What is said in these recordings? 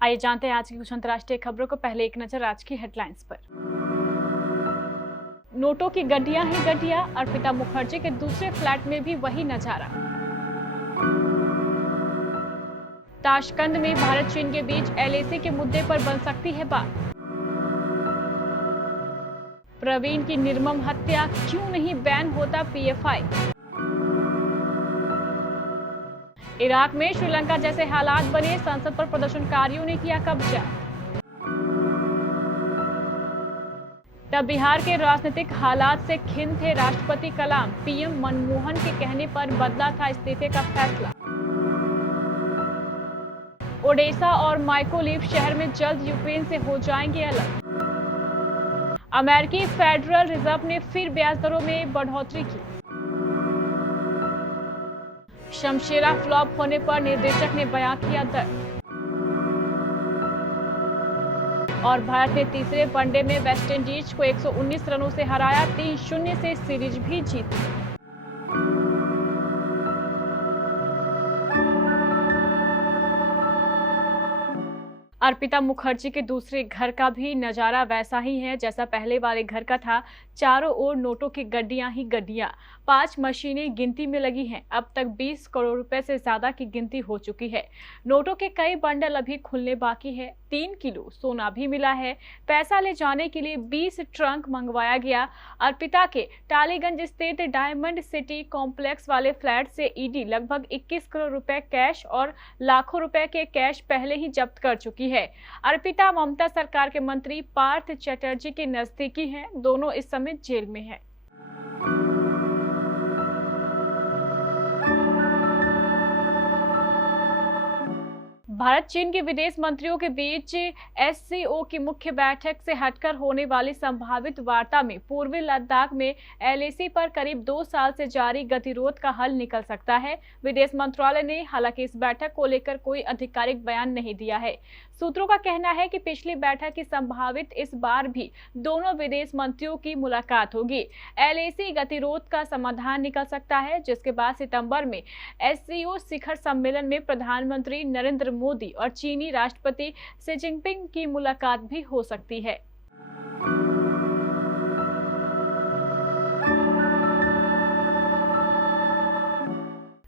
आइए जानते हैं आज की कुछ अंतर्राष्ट्रीय खबरों को। पहले एक नजर आज की हेडलाइंस पर। नोटों की गड्डियां ही गड्डियां, अर्पिता मुखर्जी के दूसरे फ्लैट में भी वही नजारा। ताशकंद में भारत चीन के बीच एलएसी के मुद्दे पर बन सकती है बात। प्रवीण की निर्मम हत्या, क्यों नहीं बैन होता पीएफआई। इराक में श्रीलंका जैसे हालात बने, संसद पर प्रदर्शनकारियों ने किया कब्जा। तब बिहार के राजनीतिक हालात से खिन्न थे राष्ट्रपति कलाम, पीएम मनमोहन के कहने पर बदला था इस्तीफे का फैसला। ओडेसा और माइकोलिव शहर में जल्द यूक्रेन से हो जाएंगे अलग। अमेरिकी फेडरल रिजर्व ने फिर ब्याज दरों में बढ़ोतरी की। शमशेरा फ्लॉप होने पर निर्देशक ने बयां किया दर्द। और भारत ने तीसरे वनडे में वेस्टइंडीज को 119 रनों से हराया, 3-0 से सीरीज भी जीती। अर्पिता मुखर्जी के दूसरे घर का भी नजारा वैसा ही है जैसा पहले वाले घर का था। चारों ओर नोटों की गड्डियां ही गड्डियां, 5 मशीनें गिनती में लगी हैं। अब तक 20 करोड़ रुपए से ज्यादा की गिनती हो चुकी है। नोटों के कई बंडल अभी खुलने बाकी है। 3 किलो सोना भी मिला है। पैसा ले जाने के लिए 20 ट्रंक मंगवाया गया। अर्पिता के टालीगंज स्थित डायमंड सिटी कॉम्प्लेक्स वाले फ्लैट से ईडी लगभग 21 करोड़ रुपए कैश और लाखों रुपए के कैश पहले ही जब्त कर चुकी है। अर्पिता ममता सरकार के मंत्री पार्थ चटर्जी के नजदीकी हैं। दोनों इस समय जेल में हैं। भारत चीन के विदेश मंत्रियों के बीच एससीओ की मुख्य बैठक से हटकर होने वाली संभावित वार्ता में पूर्वी लद्दाख में एलएसी पर करीब 2 साल से जारी गतिरोध का हल निकल सकता है। विदेश मंत्रालय ने हालांकि इस बैठक को लेकर कोई आधिकारिक बयान नहीं दिया है। सूत्रों का कहना है कि पिछली बैठक की संभावित इस बार भी दोनों विदेश मंत्रियों की मुलाकात होगी। एलएसी गतिरोध का समाधान निकल सकता है, जिसके बाद सितंबर में एससीओ शिखर सम्मेलन में प्रधानमंत्री नरेंद्र मोदी और चीनी राष्ट्रपति शी जिनपिंग की मुलाकात भी हो सकती है।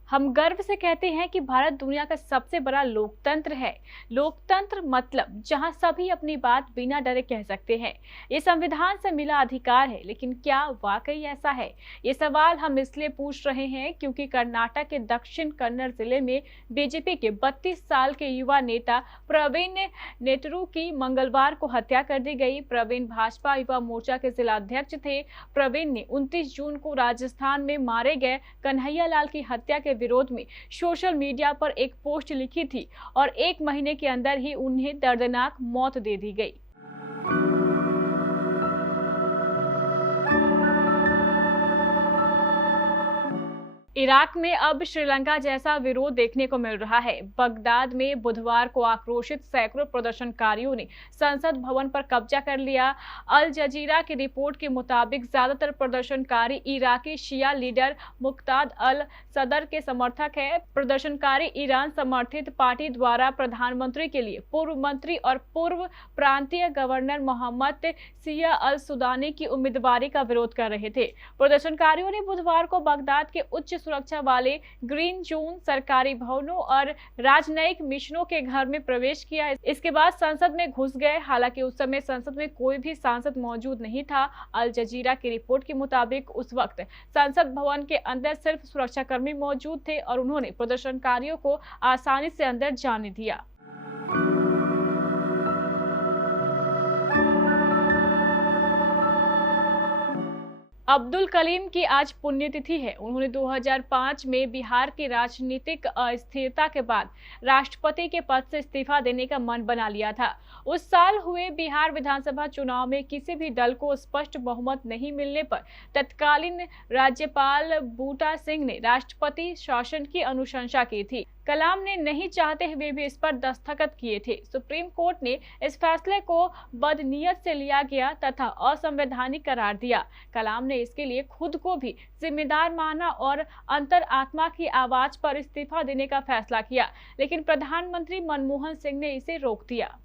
हम गर्व से कहते हैं कि भारत दुनिया का सबसे बड़ा लोकतंत्र है। लोकतंत्र मतलब जहां सभी अपनी बात बिना डरे कह सकते हैं। ये संविधान से मिला अधिकार है, लेकिन क्या वाकई ऐसा है? ये सवाल हम इसलिए पूछ रहे हैं क्योंकि कर्नाटक के दक्षिण कन्नड़ जिले में बीजेपी के 32 साल के युवा नेता प्रवीण नेटरू की मंगलवार को हत्या कर दी गई। प्रवीण भाजपा युवा मोर्चा के जिलाध्यक्ष थे। प्रवीण ने 29 जून को राजस्थान में मारे गए कन्हैया लाल की हत्या के विरोध में सोशल मीडिया पर एक पोस्ट लिखी थी और 1 महीने के अंदर ही उन्हें दर्दनाक मौत दे दी गई। इराक में अब श्रीलंका जैसा विरोध देखने को मिल रहा है। बगदाद में बुधवार को आक्रोशित सैकड़ों प्रदर्शनकारियों ने संसद भवन पर कब्जा कर लिया। अल जजीरा की रिपोर्ट के मुताबिक ज्यादातर प्रदर्शनकारी इराकी शिया लीडर मुक्ताद अल सदर के समर्थक हैं। प्रदर्शनकारी ईरान समर्थित पार्टी द्वारा प्रधानमंत्री के लिए पूर्व मंत्री और पूर्व प्रांतीय गवर्नर मोहम्मद सिया अल सुदानी की उम्मीदवारी का विरोध कर रहे थे। प्रदर्शनकारियों ने बुधवार को बगदाद के उच्च सुरक्षा वाले ग्रीन जोन, सरकारी भवनों और राजनयिक मिशनों के घर में प्रवेश किया। इसके बाद संसद में घुस गए। हालांकि उस समय संसद में कोई भी सांसद मौजूद नहीं था। अल जजीरा की रिपोर्ट के मुताबिक उस वक्त संसद भवन के अंदर सिर्फ सुरक्षाकर्मी मौजूद थे और उन्होंने प्रदर्शनकारियों को आसानी से अंदर जाने दिया। अब्दुल कलीम की आज पुण्यतिथि है। उन्होंने 2005 में बिहार की राजनीतिक अस्थिरता के बाद राष्ट्रपति के पद से इस्तीफा देने का मन बना लिया था। उस साल हुए बिहार विधानसभा चुनाव में किसी भी दल को स्पष्ट बहुमत नहीं मिलने पर तत्कालीन राज्यपाल बूटा सिंह ने राष्ट्रपति शासन की अनुशंसा की थी। कलाम ने नहीं चाहते हुए भी इस पर दस्तखत किए थे। सुप्रीम कोर्ट ने इस फैसले को बदनीयत से लिया गया तथा असंवैधानिक करार दिया। कलाम ने इसके लिए खुद को भी जिम्मेदार माना और अंतरात्मा की आवाज पर इस्तीफा देने का फैसला किया, लेकिन प्रधानमंत्री मनमोहन सिंह ने इसे रोक दिया।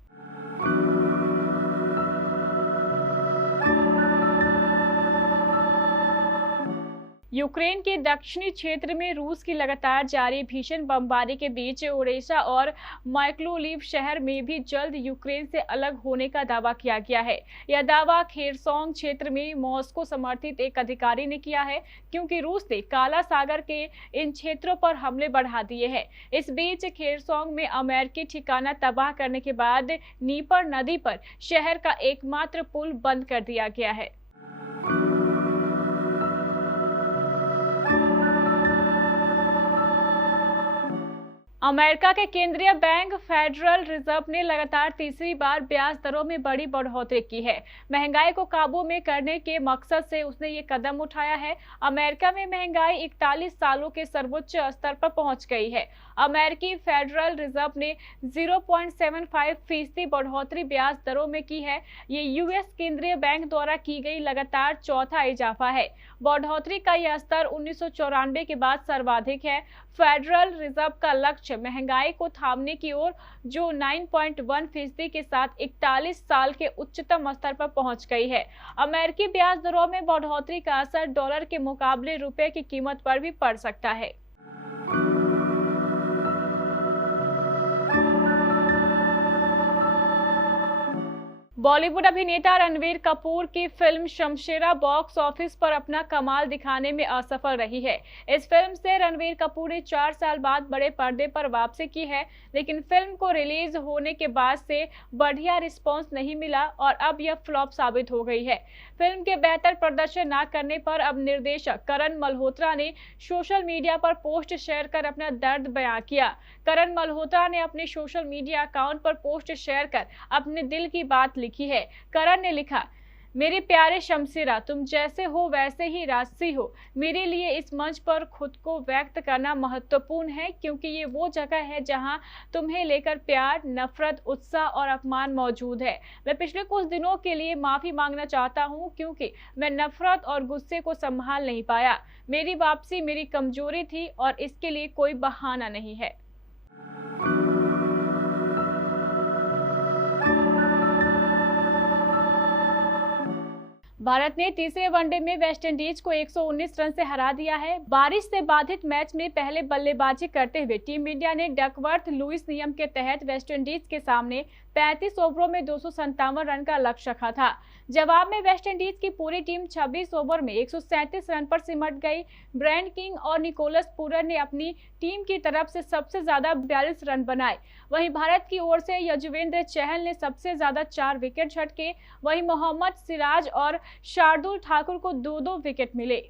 यूक्रेन के दक्षिणी क्षेत्र में रूस की लगातार जारी भीषण बमबारी के बीच ओडेसा और माइक्लोलीव शहर में भी जल्द यूक्रेन से अलग होने का दावा किया गया है। यह दावा खेरसोंग क्षेत्र में मॉस्को समर्थित एक अधिकारी ने किया है, क्योंकि रूस ने काला सागर के इन क्षेत्रों पर हमले बढ़ा दिए हैं। इस बीच खेरसोंग में अमेरिकी ठिकाना तबाह करने के बाद नीपर नदी पर शहर का एकमात्र पुल बंद कर दिया गया है। अमेरिका के केंद्रीय बैंक फेडरल रिजर्व ने लगातार तीसरी बार ब्याज दरों में बड़ी बढ़ोतरी की है। महंगाई को काबू में करने के मकसद से उसने ये कदम उठाया है। अमेरिका में महंगाई 41 सालों के सर्वोच्च स्तर पर पहुंच गई है। अमेरिकी फेडरल रिजर्व ने 0.75% बढ़ोतरी ब्याज दरों में की है। ये यूएस केंद्रीय बैंक द्वारा की गई लगातार चौथा इजाफा है। बढ़ोतरी का यह स्तर 1994 के बाद सर्वाधिक है। फेडरल रिजर्व का लक्ष्य महंगाई को थामने की ओर, जो 9.1% के साथ 41 साल के उच्चतम स्तर पर पहुंच गई है। अमेरिकी ब्याज दरों में बढ़ोतरी का असर डॉलर के मुकाबले रुपए की कीमत पर भी पड़ सकता है। बॉलीवुड अभिनेता रणवीर कपूर की फिल्म शमशेरा बॉक्स ऑफिस पर अपना कमाल दिखाने में असफल रही है। इस फिल्म से रणवीर कपूर ने 4 साल बाद बड़े पर्दे पर वापसी की है, लेकिन फिल्म को रिलीज होने के बाद से बढ़िया रिस्पांस नहीं मिला और अब यह फ्लॉप साबित हो गई है। फिल्म के बेहतर प्रदर्शन न करने पर अब निर्देशक करण मल्होत्रा ने सोशल मीडिया पर पोस्ट शेयर कर अपना दर्द बयां किया। करण मल्होत्रा ने अपने सोशल मीडिया अकाउंट पर पोस्ट शेयर कर अपने दिल की बात लिखी है। करण ने लिखा, मेरे प्यारे शमशेरा, तुम जैसे हो वैसे ही राजसी हो। मेरे लिए इस मंच पर खुद को व्यक्त करना महत्वपूर्ण है, क्योंकि ये वो जगह है जहां तुम्हें लेकर प्यार, नफरत, उत्साह और अपमान मौजूद है। मैं पिछले कुछ दिनों के लिए माफी मांगना चाहता हूं, क्योंकि मैं नफरत और गुस्से को संभाल नहीं पाया। मेरी वापसी मेरी कमजोरी थी और इसके लिए कोई बहाना नहीं है। भारत ने तीसरे वनडे में वेस्टइंडीज को 119 रन से हरा दिया है। बारिश से बाधित मैच में पहले बल्लेबाजी करते हुए टीम इंडिया ने डकवर्थ लुईस नियम के तहत वेस्टइंडीज के सामने 35 ओवरों में 257 रन का लक्ष्य रखा था। जवाब में वेस्टइंडीज की पूरी टीम 26 ओवर में 137 रन पर सिमट गई। ब्रेंट किंग और निकोलस पूरन ने अपनी टीम की तरफ से सबसे ज्यादा 42 रन बनाए। वहीं भारत की ओर से यजुवेंद्र चहल ने सबसे ज्यादा 4 विकेट झटके। वहीं मोहम्मद सिराज और शार्दुल ठाकुर को 2-2 विकेट मिले।